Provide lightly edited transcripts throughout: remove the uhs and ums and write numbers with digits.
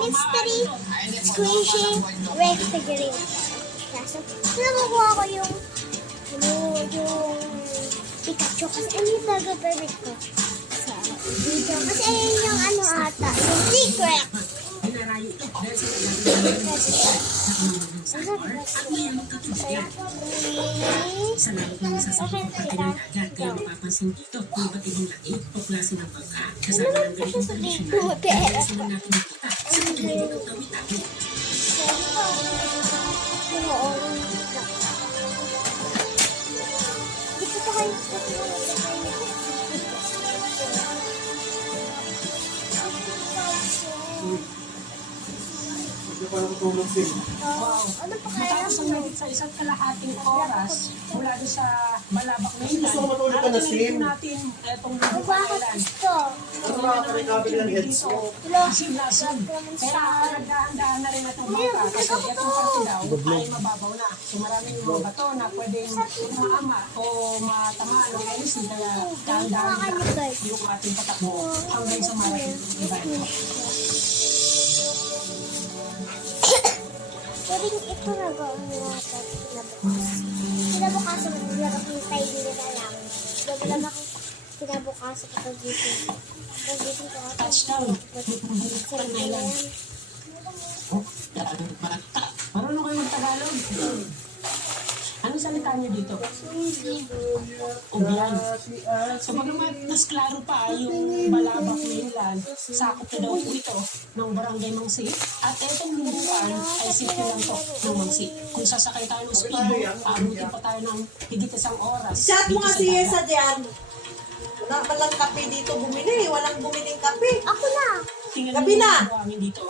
mystery squishy refrigerator. Kaso, nakukuha ko yung Pikachu kasi ayun talaga favorite ko sa video. Kasi ayun yung ata, yung secret. Sa lalo ng sasabihin ko pati ng agad, kaya mapapansin dito kung iba't ibang lahi o klase ng bangka. Kasama ng ganitong tradisyonal, kaya sila natin nakita sa katuloy ng tawi-tawi. Dito pa kayo. Wow. Matapos ang mahigit sa isang kalahating oras mula doon sa Malabak na ilan, narinig natin itong lubukan Gusto. dito. Asin-lasan. Kaya nagdahan-dahan na rin itong bangka kasi itong parte daw ay mababaw na. So maraming mga bato na pwedeng maama o matamaan ng LC kaya dahan-dahan na yung ating patakbo hanggang sa marating event. Pwedeng ito na gawin natin kinabukas. Kinabukasan ko nilaro ko yung tayo nila lang. Wala makita. Kinabukasan ko pag-gising. Pag-gising ko ako. Touchdown. Parang nailan. Marunong kayo mag-Tagalog? Anong salita niyo dito? Ubyan. So bagamat mas klaro pa yung Malabak na ilan, sakop na daw po ito ng barangay Mangsi. At etong lubukan ay sityo lang to ng Mangsi. Kung sasakay tayo ng speedboat, aabutin pa tayo ng higit isang oras. Chat mo dito nga sa si dagat. Yesa dyan. Wala pa lang kape dito bumili. Walang bumiling kape. Ako na! Tingnan Gabi mo na. yung buhangin dito.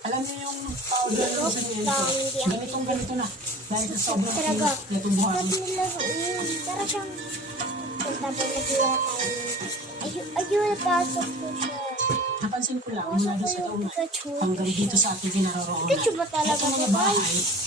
Alam niyo yung powder ng semento. Ganito na. Dahil sa sobrang Talaga. init, itong buhangin. Ba't nilaro yun? Para siyang... Kung tapos nagla tayo. Ayun, pasok ko siya. Napansin ko lang mula doon sa taunay Pikachu. hanggang dito sa ating kinaroroonan. Pikachu ba talaga Ito mga ba? bahay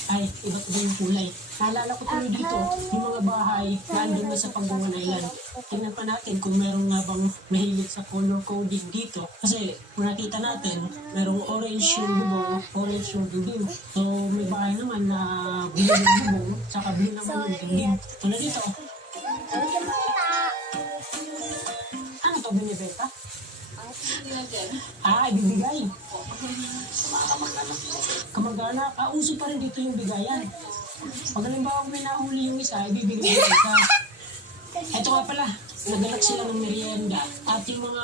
ay iba't iba yung kulay. Naalala ko tuloy dito yung mga bahay na andun na sa Panggungan Island. Tingnan pa natin kung meron nga bang mahilig sa color coding dito. Kasi kung nakita natin, merong orange yung bubong, orange yung dibdib. So may bahay naman na blue yung bubong, saka blue naman yung dibdib. Tulad dito, ano to binibenta? Ibibigay. Kamag-anak. Uso pa rin dito yung bigayan. Pag halimbawa may nahuli yung isa, ibibigay yung isa. Ito nga pala, naglalak sila ng merienda. At yung mga